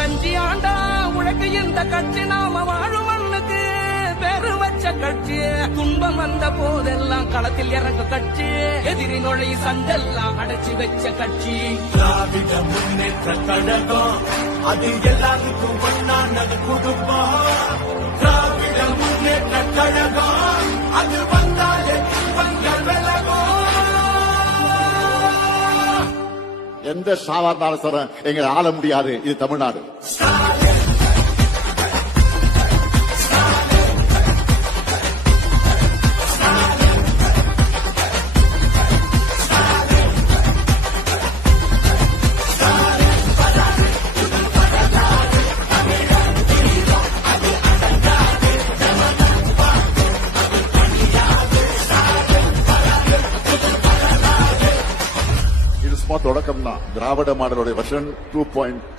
55 ஆண்டா உழைக்க இந்த கட்சி நாம வாழும் மண்ணுக்கு பேரு வச்ச கட்சி. துன்பம் வந்த போதெல்லாம் களத்தில் இறங்க கட்சி. எதிரி நுழை சண்டெல்லாம் அடைச்சி வச்ச கட்சி. திராவிட முன்னேற்ற கழகம் அது எல்லாருக்கும் ஒன்னானது குடும்பம். திராவிட முன்னேற்ற கழகம் அது வந்தாலே துன்பங்கள் விலகும். எந்த சாதாரண அரசரும் எங்களை ஆள முடியாது. இது தமிழ்நாடு. இது சும்மா தொடக்கம் தான். திராவிட மாடலுடைய வெர்ஷன் 2.0.